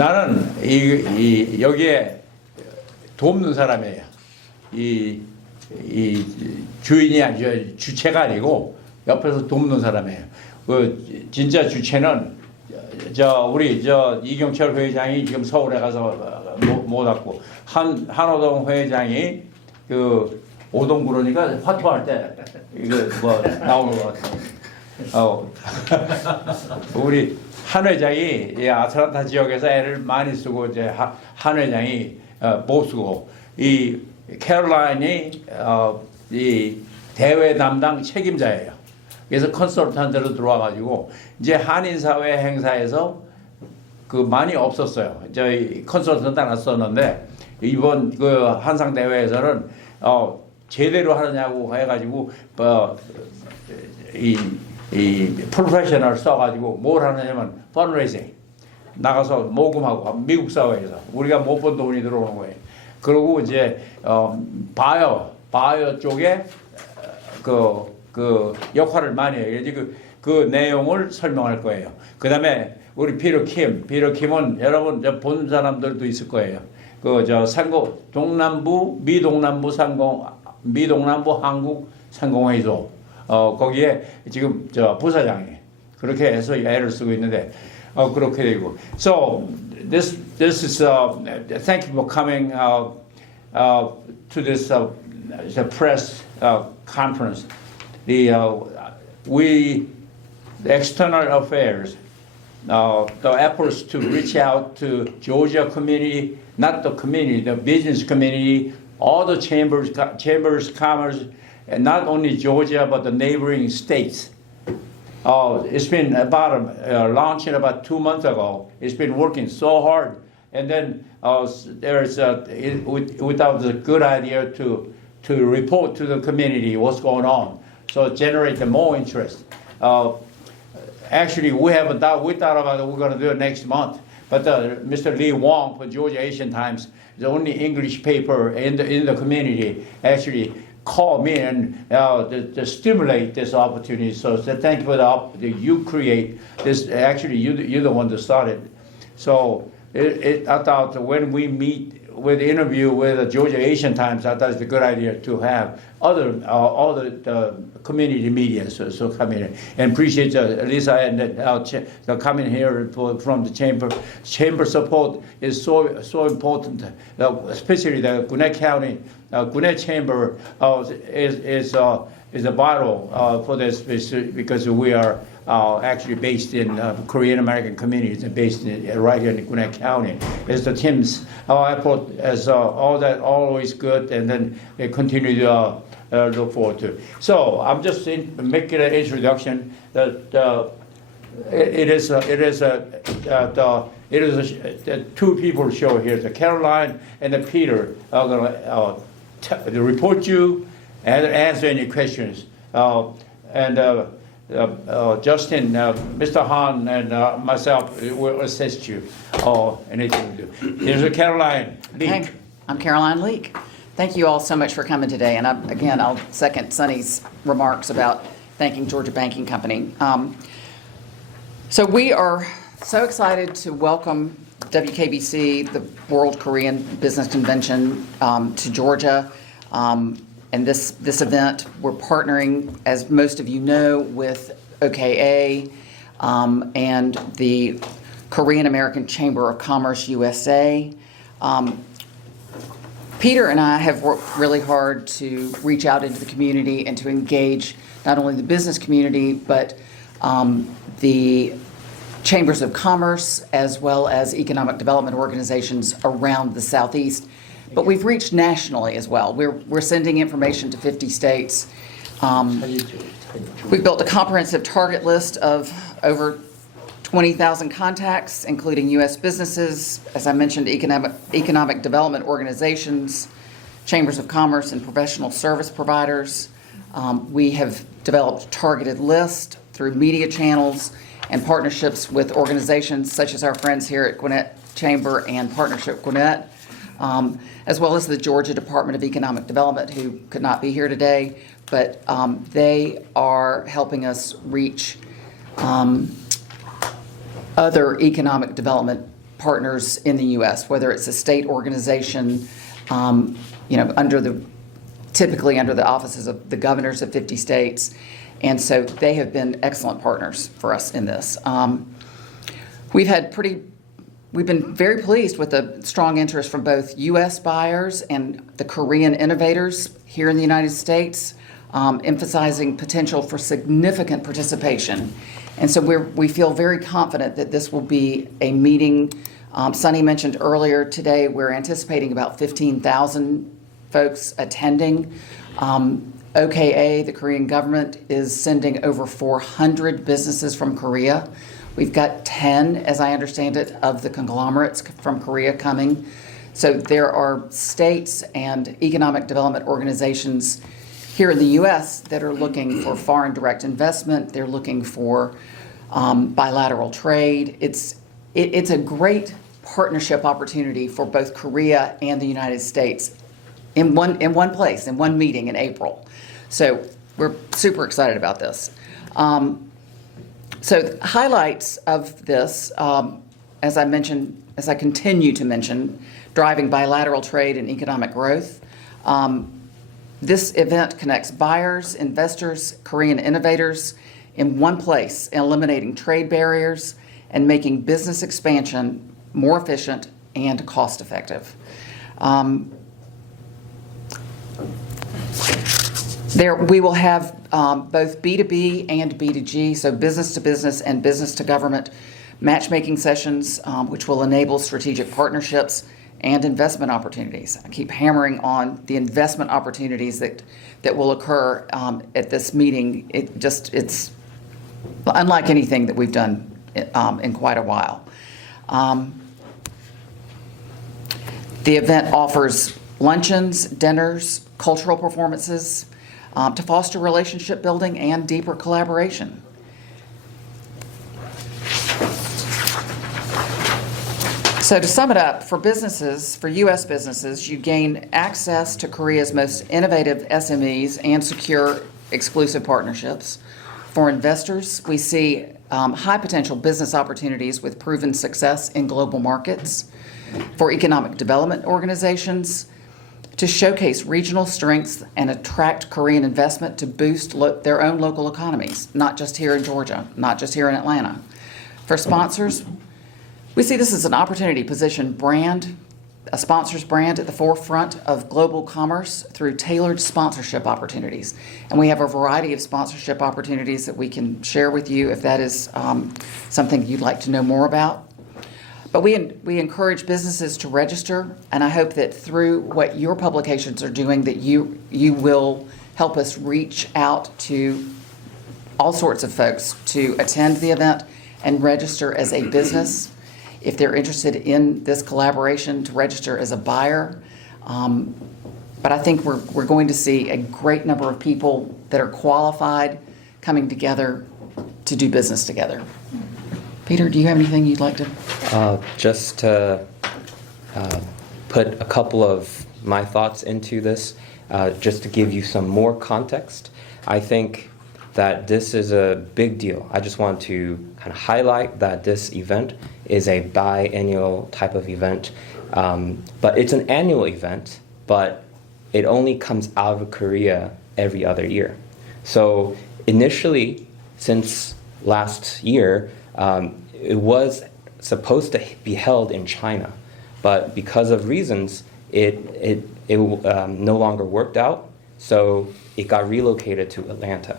나는 여기에 돕는 사람이에요. 이 주인이 아니죠. 주체가 아니고 옆에서 돕는 사람이에요. 그 진짜 주체는 우리 이경철 회장이 지금 서울에 가서 못 왔고 한호동 회장이 그 오동 그러니까 화투할 때 이거 뭐 나오는 것 같아요. 우리 한 회장이 이 아틀란타 지역에서 애를 많이 쓰고 이제 한 회장이 못 쓰고 이 캐롤라인이 이 대외 담당 책임자예요. 그래서 컨설턴트로 들어와가지고 이제 한인사회 행사에서 그 많이 없었어요. 저희 컨설턴트 하나 썼는데 이번 그 한상 대회에서는 제대로 하느냐고 해가지고 이 프로페셔널 써가지고 뭘 하느냐면 펀드레이징 나가서 모금하고 미국 사회에서 우리가 못 본 돈이 들어오는 거예요. 그리고 이제 바이어 쪽에 그 역할을 많이 해요. 그 내용을 설명할 거예요. 그 다음에 우리 피터 킴은 여러분 본 사람들도 있을 거예요. 미동남부 한국 상공회의소 거기에 지금 부사장이 그렇게 해서 애를 쓰고 있는데 그렇게 되고. So this is thank you for coming to this press conference. The external affairs, the efforts to reach out to Georgia community, not the community, the business community, all the chambers, commerce, and not only Georgia but the neighboring states. It's been about launching about 2 months ago. It's been working so hard, and then there's without the good idea to report to the community what's going on. So generate more interest. Actually, we thought about it. We're going to do it next month. But Mr. Lee Wong for Georgia Asian Times, the only English paper in the community, actually called me and to stimulate this opportunity. So thank you for the opportunity you create this. Actually, you're the one that started. So I thought when we meet with the interview with the Georgia Asian Times, I thought it's a good idea to have all the community media so come in and appreciate Lisa and coming here from the chamber. Chamber support is so important, especially the Gwinnett County Gwinnett Chamber is a vital for this because we are actually based in Korean American communities and based right here in Gwinnett County. As the Tim's airport as all that always good, and then they continue to look forward to. So I'm just making an introduction that it is two people show here. The Caroline and the Peter are going to report you and answer any questions. Justin, Mr. Han, and myself will assist you. Anything to do. Here's a Caroline Leak. Okay. I'm Caroline Leak. Thank you all so much for coming today. And I'll second Sonny's remarks about thanking Georgia Banking Company. So we are so excited to welcome WKBC, the World Korean Business Convention, to Georgia. And this event, we're partnering, as most of you know, with OKA and the Korean American Chamber of Commerce USA. Peter and I have worked really hard to reach out into the community and to engage not only the business community, but the chambers of commerce as well as economic development organizations around the Southeast. But we've reached nationally as well. We're sending information to 50 states. We've built a comprehensive target list of over 20,000 contacts, including U.S. businesses, as I mentioned, economic development organizations, chambers of commerce, and professional service providers. We have developed a targeted list through media channels and partnerships with organizations such as our friends here at Gwinnett Chamber and Partnership Gwinnett, as well as the Georgia Department of Economic Development, who could not be here today, but they are helping us reach other economic development partners in the U.S., whether it's a state organization, typically under the offices of the governors of 50 states. And so they have been excellent partners for us in this. We've been very pleased with the strong interest from both U.S. buyers and the Korean innovators here in the United States, emphasizing potential for significant participation. And so we feel very confident that this will be a meeting. Sunny mentioned earlier today, we're anticipating about 15,000 folks attending. OKA, the Korean government, is sending over 400 businesses from Korea. We've got 10, as I understand it, of the conglomerates from Korea coming. So there are states and economic development organizations here in the U.S. that are looking for foreign direct investment. They're looking for bilateral trade. It's a great partnership opportunity for both Korea and the United States in one place, in one meeting in April. So we're super excited about this. So the highlights of this, as I continue to mention, driving bilateral trade and economic growth. This event connects buyers, investors, Korean innovators in one place, eliminating trade barriers and making business expansion more efficient and cost effective. We will have both B2B and B2G, so business to business and business to government matchmaking sessions, which will enable strategic partnerships and investment opportunities. I keep hammering on the investment opportunities that will occur at this meeting. It's unlike anything that we've done in quite a while. The event offers luncheons, dinners, cultural performances to foster relationship building and deeper collaboration. So to sum it up, for businesses, for U.S. businesses, you gain access to Korea's most innovative SMEs and secure exclusive partnerships. For investors, we see high potential business opportunities with proven success in global markets. For economic development organizations, to showcase regional strengths and attract Korean investment to boost their own local economies, not just here in Georgia, not just here in Atlanta. For sponsors, we see this as an opportunity to position a sponsor's brand at the forefront of global commerce through tailored sponsorship opportunities. And we have a variety of sponsorship opportunities that we can share with you if that is something you'd like to know more about. But we encourage businesses to register, and I hope that through what your publications are doing that you will help us reach out to all sorts of folks to attend the event and register as a business. If they're interested in this collaboration, to register as a buyer. But I think we're going to see a great number of people that are qualified coming together to do business together. Peter, do you have anything you'd like to? Just to put a couple of my thoughts into this, just to give you some more context. I think that this is a big deal. I just want to kind of highlight that this event is a biennial type of event, but it's an annual event, but it only comes out of Korea every other year. So initially, since last year, it was supposed to be held in China, but because of reasons, it no longer worked out, so it got relocated to Atlanta.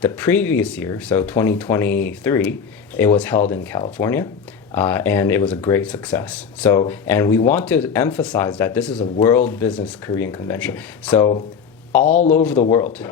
The previous year, so 2023, it was held in California, and it was a great success. So, and we want to emphasize that this is a World Business Korean Convention. So all over the world,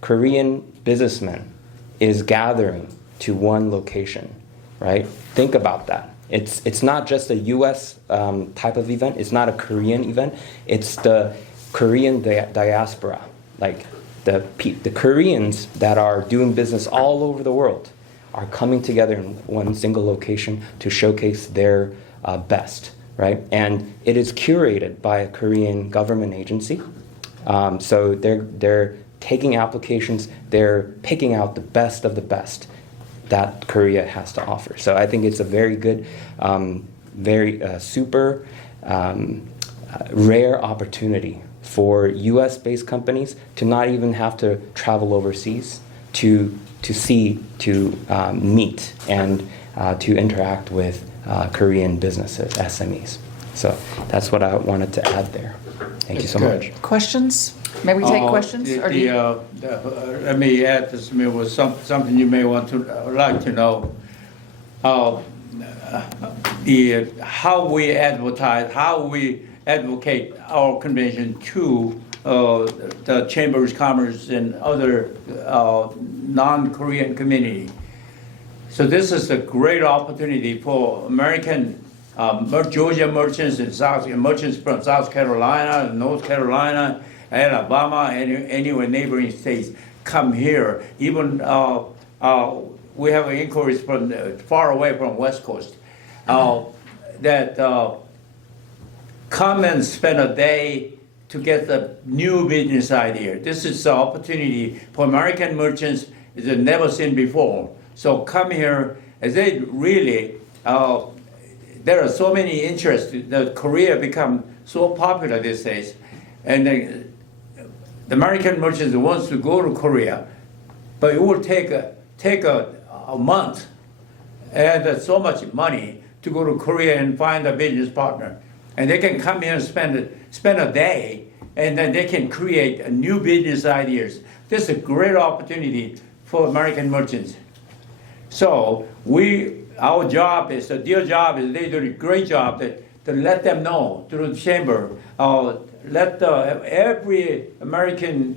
Korean businessmen is gathering to one location, right? Think about that. It's not just a U.S. Type of event. It's not a Korean event. It's the Korean diaspora, like the Koreans that are doing business all over the world are coming together in one single location to showcase their best, right? And it is curated by a Korean government agency. So they're taking applications, they're picking out the best of the best that Korea has to offer. So I think it's a very good very super rare opportunity for U.S.-based companies to not even have to travel overseas to see, to meet, and to interact with Korean businesses, SMEs. So that's what I wanted to add there. Thank you so much. Questions? May we take questions? Or do you- Let me add this with something you may want to like to know. How we advertise, how we advocate our convention to the Chambers of Commerce and other non-Korean community. So this is a great opportunity for American Georgia merchants and merchants from South Carolina, North Carolina, Alabama, and anywhere neighboring states come here. Even we have inquiries from far away from West Coast that come and spend a day to get the new business idea. This is an opportunity for American merchants that never seen before. So come here, as they really, there are so many interests that Korea become so popular these days. And the American merchants wants to go to Korea, but it will take a month and so much money to go to Korea and find a business partner. And they can come here and spend a day, and then they can create new business ideas. This is a great opportunity for American merchants. So our job is, their job is, they do a great job to let them know through the chamber, let every American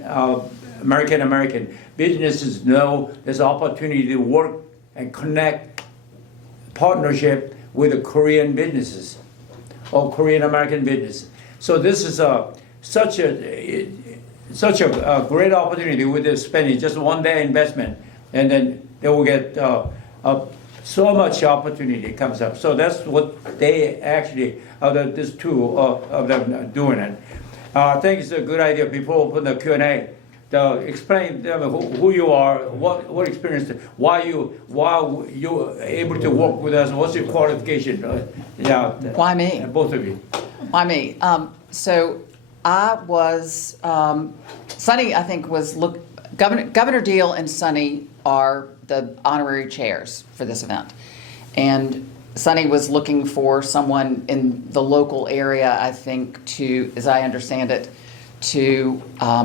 businesses know there's opportunity to work and connect partnership with the Korean businesses or Korean American business. So this is such a great opportunity with this spending, just one day investment, and then they will get so much opportunity comes up. So that's what they actually, these two of them are doing it. I think it's a good idea before we open the Q&A. Explain them who you are, what experience, why you able to work with us, what's your qualification? Why me? Both of you. Why me? So I was, Sonny, I think Governor Deal and Sonny are the honorary chairs for this event. And Sonny was looking for someone in the local area, I think, to, as I understand it, to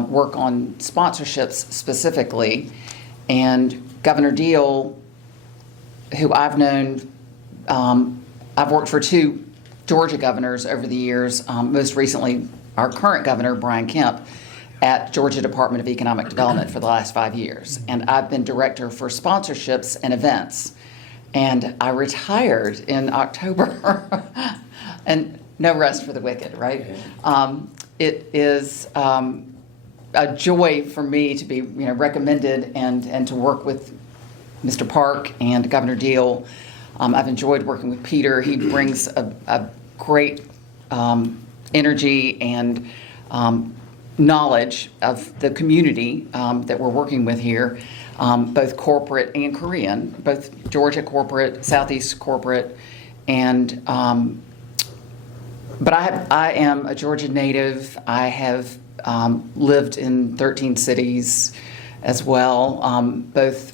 work on sponsorships specifically. And Governor Deal, who I've known, I've worked for two Georgia governors over the years, most recently our current governor, Brian Kemp, at Georgia Department of Economic Development for the last 5 years. And I've been director for sponsorships and events. And I retired in October. And no rest for the wicked, right? It is a joy for me to be recommended and to work with Mr. Park and Governor Deal. I've enjoyed working with Peter. He brings a great energy and knowledge of the community that we're working with here, both corporate and Korean, both Georgia corporate, Southeast corporate, and but I am a Georgia native. I have lived in 13 cities as well, both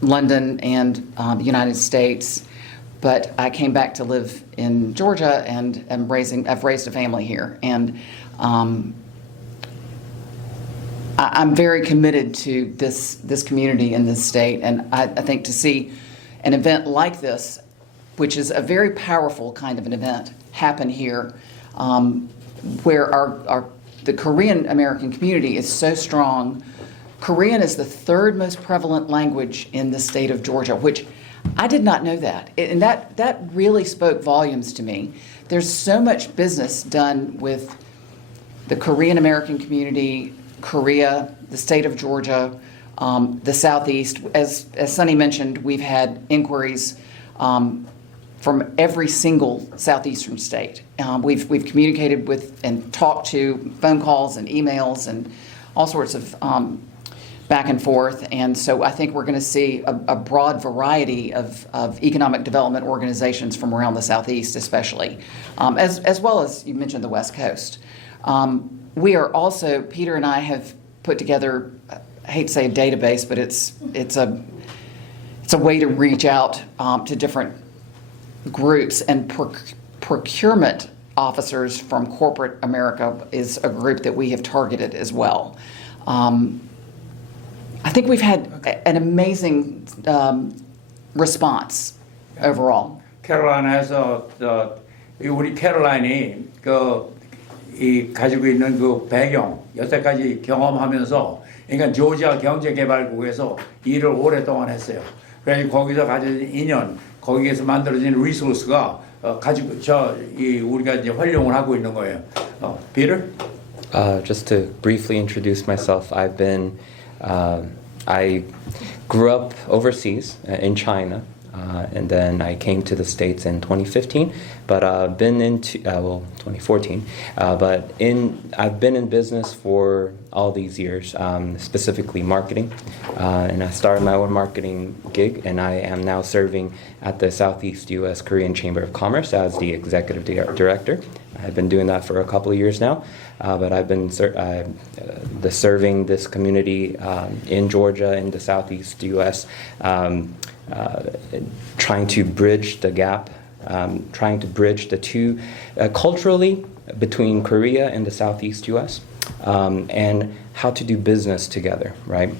London and the United States. But I came back to live in Georgia and I've raised a family here. And I'm very committed to this community in this state. And I think to see an event like this, which is a very powerful kind of an event, happen here, where the Korean American community is so strong. Korean is the third most prevalent language in the state of Georgia, which I did not know that. And that really spoke volumes to me. There's so much business done with the Korean American community, Korea, the state of Georgia, the Southeast. As Sonny mentioned, we've had inquiries from every single southeastern state. We've communicated with and talked to, phone calls and emails and all sorts of back and forth. And so I think we're going to see a broad variety of economic development organizations from around the Southeast especially, as well as you mentioned the West Coast. We are also, Peter and I have put together, I hate to say a database, but it's a way to reach out to different groups, and procurement officers from corporate America is a group that we have targeted as well. I think we've had an amazing response overall. 캐롤라인에서 우리 캐롤라인이 이 가지고 있는 그 배경 여태까지 경험하면서, 그러니까 조지아 경제개발국에서 일을 오랫동안 했어요. 그래서 거기서 가진 인연, 거기에서 만들어진 리소스가 가지고 우리가 이제 활용을 하고 있는 거예요. Peter? Just to briefly introduce myself, I grew up overseas in China, and then I came to the States in 2015, but been into 2014. But I've been in business for all these years, specifically marketing, and I started my own marketing gig, and I am now serving at the Southeast U.S. Korean Chamber of Commerce as the executive director. I've been doing that for a couple of years now, but I've been serving this community in Georgia, in the Southeast U.S., trying to bridge the gap, trying to bridge the two culturally between Korea and the Southeast U.S., and how to do business together, right?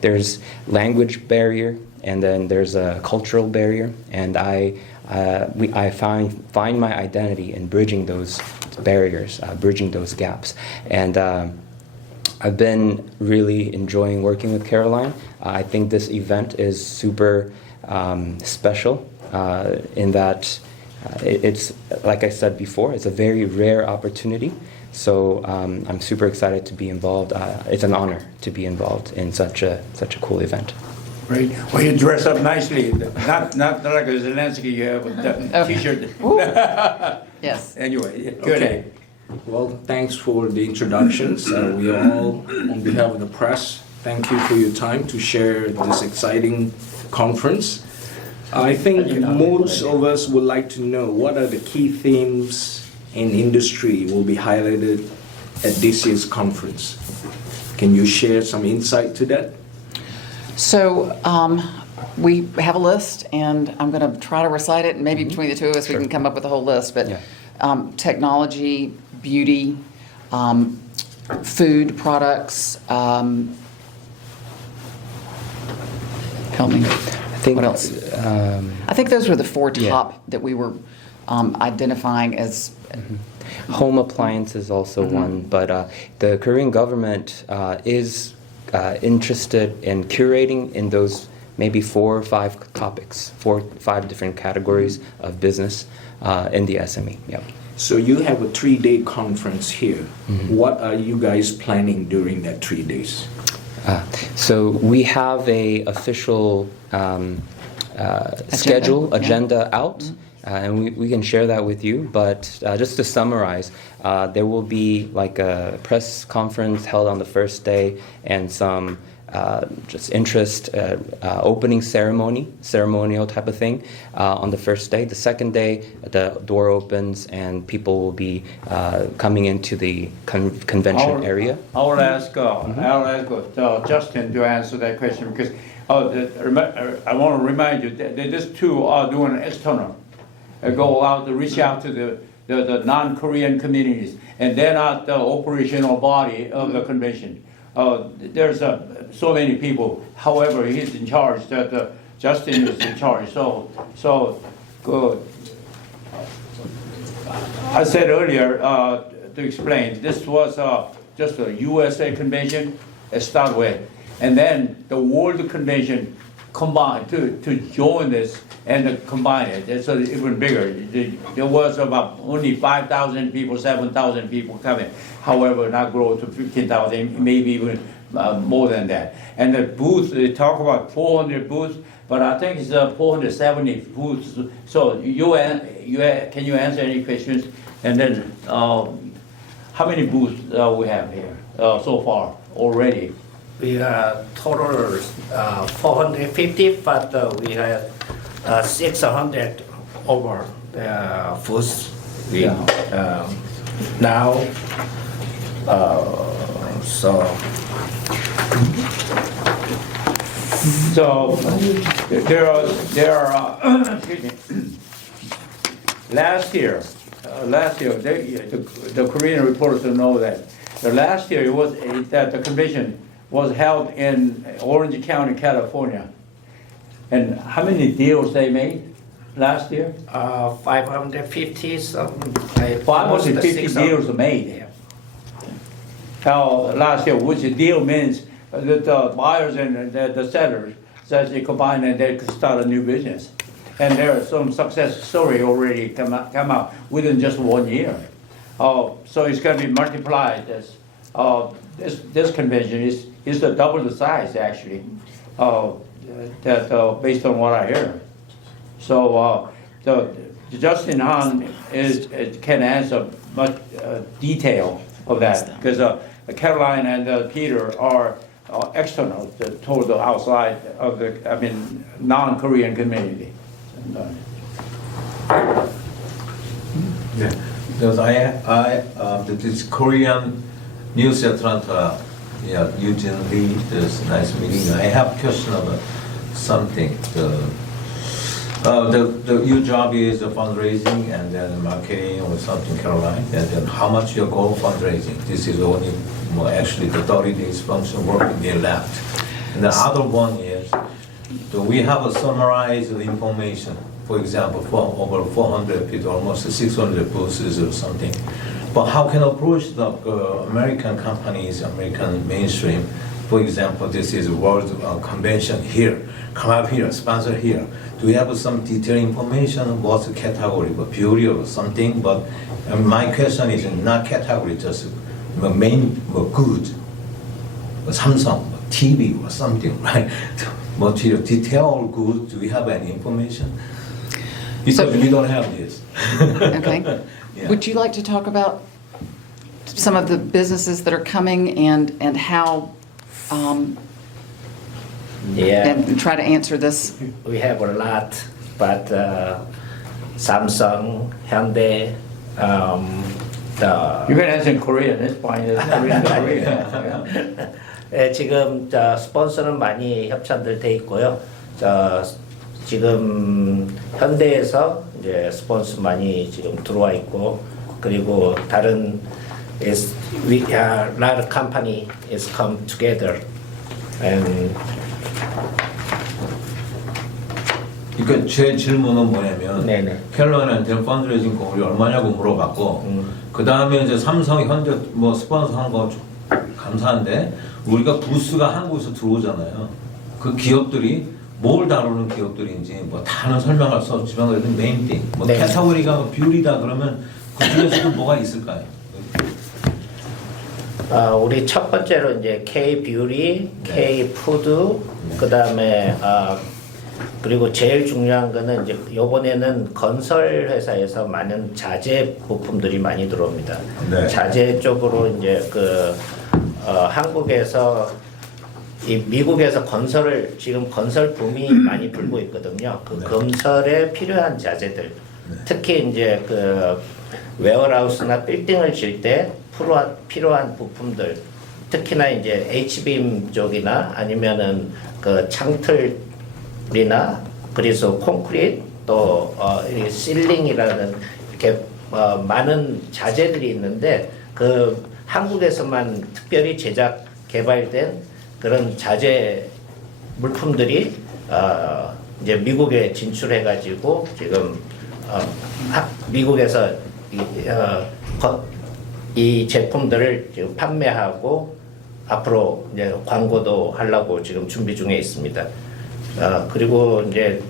There's language barrier, and then there's a cultural barrier, and I find my identity in bridging those barriers, bridging those gaps. And I've been really enjoying working with Caroline. I think this event is super special in that it's, like I said before, it's a very rare opportunity. So I'm super excited to be involved. It's an honor to be involved in such a cool event. Great. Well, you dress up nicely. Not like a Zelensky with the T-shirt. Yes. Anyway, good. Okay. Well, thanks for the introductions. We all, on behalf of the press, thank you for your time to share this exciting conference. I think most of us would like to know what are the key themes in industry will be highlighted at this year's conference. Can you share some insight to that? So we have a list, and I'm going to try to recite it, and maybe between the two of us we can come up with a whole list. But technology, beauty, food products. Help me. What else? I think those were the four top that we were identifying as. Home appliance is also one, but the Korean government is interested in curating in those maybe 4 or 5 topics, 4 or 5 different categories of business in the SME. Yep. So you have a 3-day conference here. What are you guys planning during that 3 days? So we have a official agenda out. And we can share that with you, but just to summarize, there will be like a press conference held on the first day and some just opening ceremonial type of thing on the first day. The second day, the door opens and people will be coming into the convention area. I will ask Justin to answer that question, because I want to remind you that these two are doing external. Go out to reach out to the non-Korean communities, and they're not the operational body of the convention. There's so many people. However, he's in charge. That Justin is in charge. So I said earlier to explain, this was just a USA convention to start with, and then the World Convention combined to join this and combine it. It's even bigger. There was about only 5,000 people, 7,000 people coming. However, now grow to 15,000, maybe even more than that. And the booths, they talk about 400 booths, but I think it's 470 booths. So can you answer any questions? And then how many booths we have here so far already? we total 450, but we have 600 over foods. Now, so there are excuse me. Last year, the Korean reporters know that the last year that the convention was held in Orange County, California. And how many deals they made last year? 550 some. 550 deals made. Last year, which deal means that the buyers and the sellers, so they combine and they could start a new business. And there are some success story already come out within just 1 year. So it's going to be multiplied. This convention is double the size actually. Based on what I hear. So Justin Han can answer much detail of that because Caroline and Peter are external toward the outside of the non-Korean community. Yeah, because this Korean News Atlanta, Eugene Lee, this nice meeting. I have a question about something. Your job is fundraising and then marketing or something, Caroline, and then how much your goal fundraising? This is only actually the 30 days function working day left. And the other one is, we have a summarized information, for example, for over 400 people, almost 600 booths or something. But how can approach the American companies, American mainstream? For example, this is World Convention here, come up here, sponsor here. Do we have some detailed information? What's the category, beauty or something? But my question is not category, just main good, Samsung, TV or something, right? Material, detail or good, do we have any information? Because we don't have this. Okay. Yeah. Would you like to talk about some of the businesses that are coming and how, and try to answer this? we have a lot, but Samsung, Hyundai, You can answer in Korean. It's fine. It's not really Korean. 지금 스폰서는 많이 협찬들 돼 있고요. 지금 현대에서 이제 스폰서 많이 지금 들어와 있고, 그리고 다른 a lot of company is come together and 그러니까 제 질문은 뭐냐면 네네. 캘러한테 펀드레이징 우리 얼마냐고 물어봤고 그 다음에 이제 삼성, 현대 스폰서 한 거 감사한데 우리가 부스가 한국에서 들어오잖아요. 그 기업들이 뭘 다루는 기업들인지 다는 설명할 수 없지만 그래도 메인띵 네. 캐터고리가 뷰리다 그러면 그 중에서도 뭐가 있을까요? 우리 첫 번째로 이제 K 뷰티, K 푸드, 그다음에 그리고 제일 중요한 거는 이제 이번에는 건설 회사에서 많은 자재 부품들이 많이 들어옵니다. 네. 자재 쪽으로 이제 한국에서 미국에서 지금 건설 붐이 많이 불고 있거든요. 그 네. 건설에 필요한 자재들, 특히 이제 웨어하우스나 빌딩을 질 때 필요한 부품들, 특히나 이제 H빔 쪽이나 아니면은 창틀이나 그래서 콘크리트 또 실링이라는 이렇게 많은 자재들이 있는데 한국에서만 특별히 개발된 그런 자재 물품들이 이제 미국에 진출해가지고 지금 미국에서 이 제품들을 지금 판매하고 앞으로 이제 광고도 하려고 지금 준비 중에 있습니다. 그리고 이제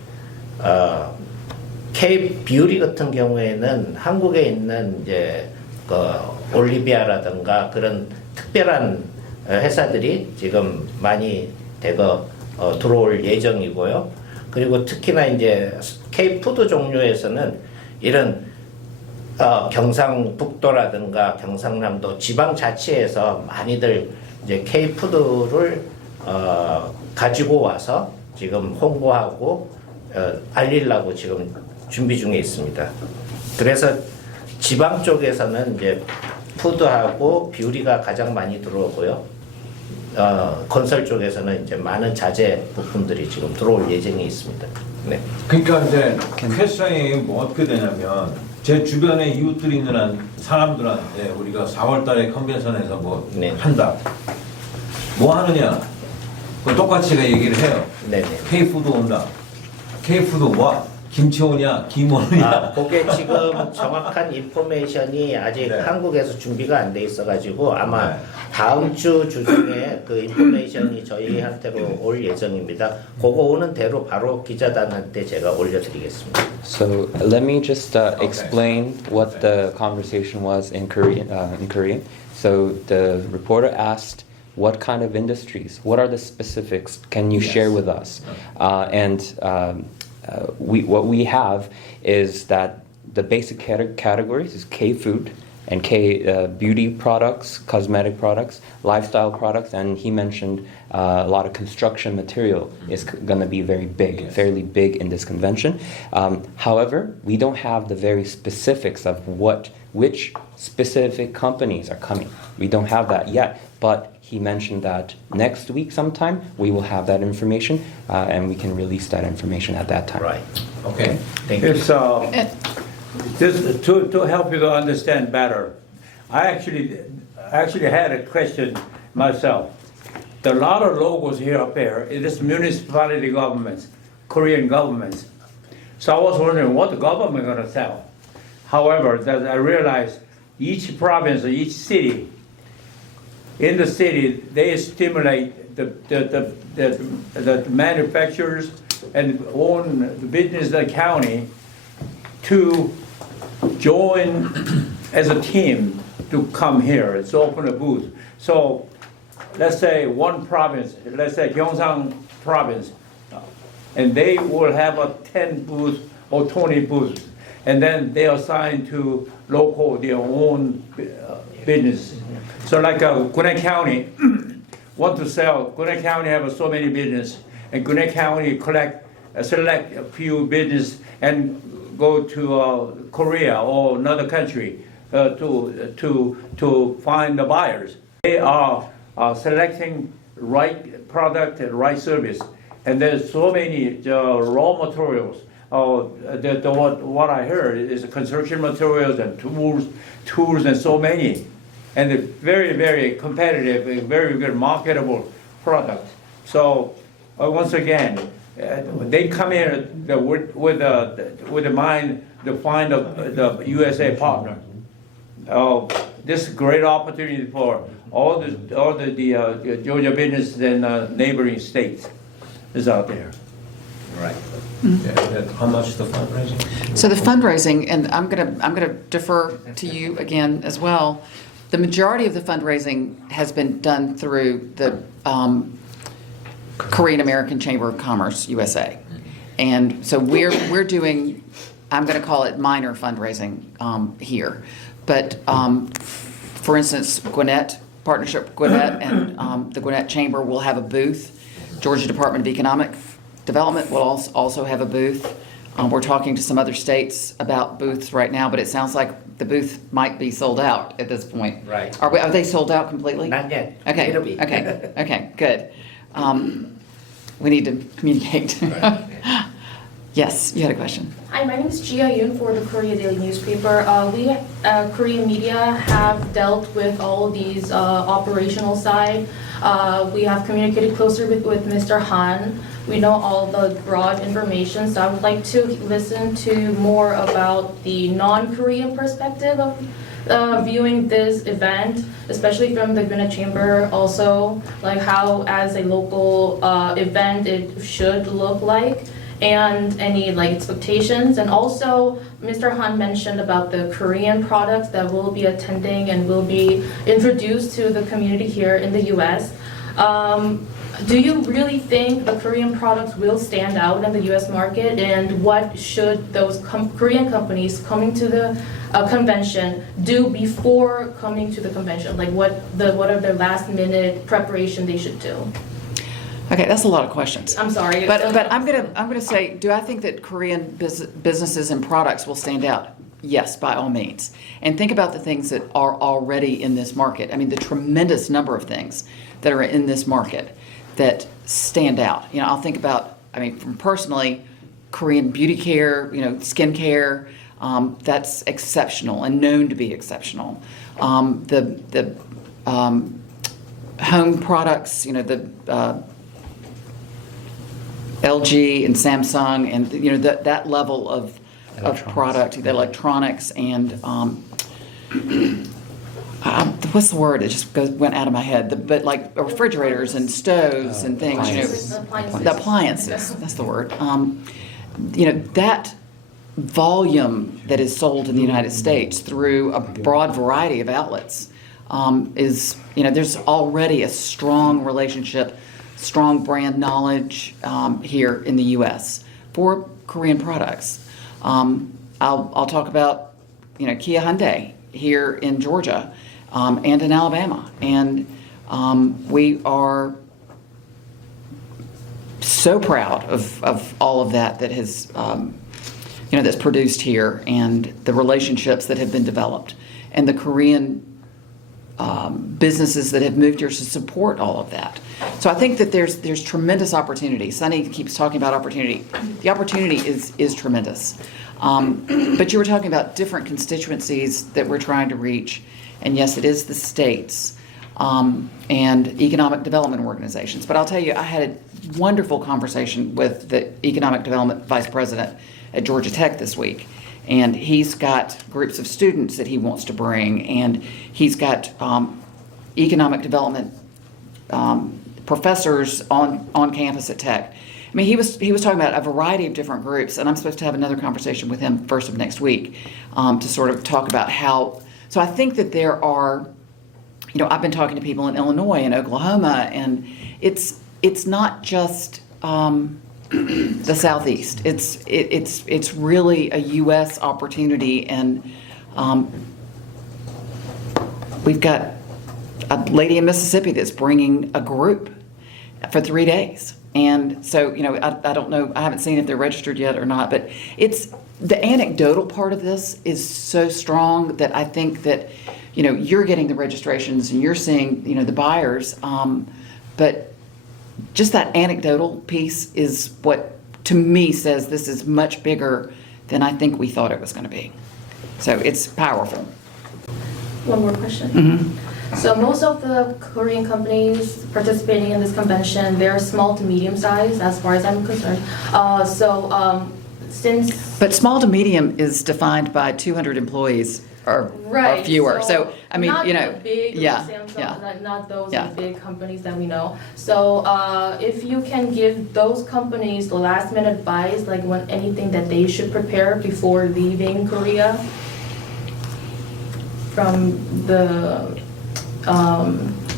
K 뷰티 같은 경우에는 한국에 있는 이제 올리비아라든가 그런 특별한 회사들이 지금 많이 들어올 예정이고요. 그리고 특히나 이제 K 푸드 종류에서는 이런 경상북도라든가 경상남도 지방자치에서 많이들 이제 K 푸드를 가지고 와서 지금 홍보하고 알리려고 지금 준비 중에 있습니다. 그래서 지방 쪽에서는 이제 푸드하고 뷰리가 가장 많이 들어오고요. 건설 쪽에서는 이제 많은 자재 부품들이 지금 들어올 예정이 있습니다. 네. 그러니까 이제 퀘스천이 뭐 어떻게 되냐면 제 주변에 이웃들이 있는 사람들한테 우리가 4월달에 컨벤션에서 뭐 네. 한다. 뭐 하느냐? 그 똑같이 얘기를 해요. 네네. K푸드 온다. K푸드 뭐? 김치 오냐? 김 오냐? 그게 지금 정확한 인포메이션이 아직 네. 한국에서 준비가 안 돼 있어가지고 아마 네. 다음 주 중에 그 인포메이션이 저희한테로 올 예정입니다. 그거 오는 대로 바로 기자단한테 제가 올려드리겠습니다. So let me just explain what the conversation was in Korean. So the reporter asked, "What kind of industries? What are the specifics? Can you share with us?" What we have is that the basic categories is K-food and K-beauty products, cosmetic products, lifestyle products, and he mentioned a lot of construction material is going to be very big, Yes. fairly big in this convention. However, we don't have the very specifics of which specific companies are coming. We don't have that yet, but he mentioned that next week sometime we will have that information and we can release that information at that time. Right. 오케이. Thank you. It's, this, to help you to understand better, I actually had a question myself. There are a lot of logos here up there. It is municipality governments, Korean governments. So I was wondering what the government going to sell. However, that I realized each province or each city, in the city, they stimulate the manufacturers and own the business of the county to join as a team to come here. To open a booth. So let's say one province, let's say Gyeongsang province, and they will have a 10 booths or 20 booths, and then they assign to local their own business. So like Gwinnett County want to sell, Gwinnett County have so many business, and Gwinnett County select a few business and go to Korea or another country to find the buyers. They are selecting right product and right service, and there's so many raw materials. What I heard is construction materials and tools and so many, and a very, very competitive, very good marketable product. So once again, they come in with the mind to find the USA partner. This is a great opportunity for all the Georgia business and neighboring states is out there. Right. Yeah, how much the fundraising? So the fundraising, and I'm gonna defer to you again as well. The majority of the fundraising has been done through the Korean American Chamber of Commerce, USA. And so we're doing, I'm gonna call it minor fundraising here. But for instance, Gwinnett, partnership with Gwinnett and the Gwinnett Chamber will have a booth. Georgia Department of Economic Development will also have a booth. We're talking to some other states about booths right now, but it sounds like the booth might be sold out at this point. Right. Are they sold out completely? Not yet. Okay. It'll be. Okay, good. We need to communicate. Yes, you had a question. Hi, my name is Jia Yoon for the Korea Daily newspaper. We, Korean media, have dealt with all these operational side. We have communicated closer with Mr. Han. We know all the broad information, so I would like to listen to more about the non-Korean perspective of viewing this event, especially from the Gwinnett Chamber. Also, like how, as a local event, it should look like. And any like expectations, and also Mr. Han mentioned about the Korean products that will be attending and will be introduced to the community here in the U.S. Do you really think the Korean products will stand out in the U.S. market, and what should those Korean companies coming to the convention do before coming to the convention? Like what are their last minute preparation they should do? Okay, that's a lot of questions. I'm sorry. But I'm gonna say, do I think that Korean businesses and products will stand out? Yes, by all means. And think about the things that are already in this market. I mean, the tremendous number of things that are in this market that stand out. You know, I'll think about, I mean, from personally, Korean beauty care, you know, skin care, that's exceptional and known to be exceptional. The home products, you know, the LG and Samsung, and you know that level of product, the electronics, and what's the word? It just went out of my head. But like refrigerators and stoves and things, Appliances. you know, the appliances. That's the word. You know, that volume that is sold in the United States through a broad variety of outlets is, you know, there's already a strong relationship, strong brand knowledge here in the U.S. for Korean products. I'll talk about, you know, Kia Hyundai here in Georgia and in Alabama, and we are so proud of all of that has, you know, that's produced here, and the relationships that have been developed, and the Korean businesses that have moved here to support all of that. So I think that there's tremendous opportunity. Sunny keeps talking about opportunity. The opportunity is tremendous. But you were talking about different constituencies that we're trying to reach, and yes, it is the states and economic development organizations. But I'll tell you, I had a wonderful conversation with the economic development vice president at Georgia Tech this week. And he's got groups of students that he wants to bring, and he's got economic development professors on campus at Tech. I mean, he was talking about a variety of different groups, and I'm supposed to have another conversation with him first of next week to sort of talk about how. So I think that there are, you know, I've been talking to people in Illinois and Oklahoma, and it's not just the Southeast. It's really a U.S. opportunity, and we've got a lady in Mississippi that's bringing a group for 3 days. And so, you know, I don't know, I haven't seen if they're registered yet or not, but it's the anecdotal part of this is so strong that I think that, you know, you're getting the registrations and you're seeing, you know, the buyers, but just that anecdotal piece is what, to me, says this is much bigger than I think we thought it was going to be. So it's powerful. One more question. Mm-hmm. So most of the Korean companies participating in this convention, they're small to medium size, as far as I'm concerned. Since But small to medium is defined by 200 employees or fewer. So I mean, not you know, the big, yeah, Samsung, yeah. not those Yeah. big companies that we know. So if you can give those companies the last minute advice, like when anything that they should prepare before leaving Korea, from the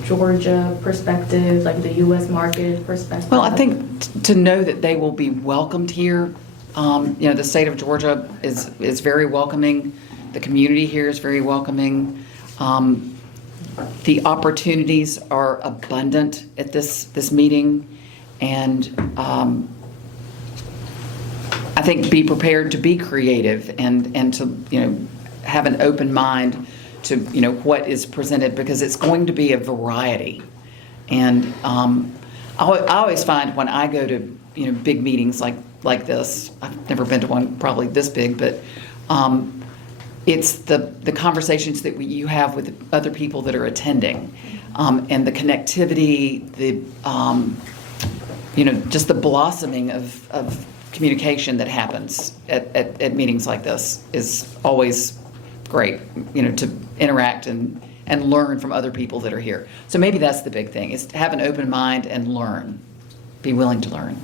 Georgia perspective, like the U.S. market perspective. Well, I think to know that they will be welcomed here. You know, the state of Georgia is very welcoming. The community here is very welcoming. The opportunities are abundant at this meeting, and I think be prepared to be creative and to, you know, have an open mind to, you know, what is presented, because it's going to be a variety. And I always find when I go to, you know, big meetings like this, I've never been to one probably this big, but it's the conversations that you have with other people that are attending, and the connectivity, the you know, just the blossoming of communication that happens at meetings like this is always great, you know, to interact and learn from other people that are here. So maybe that's the big thing, is to have an open mind and learn, be willing to learn.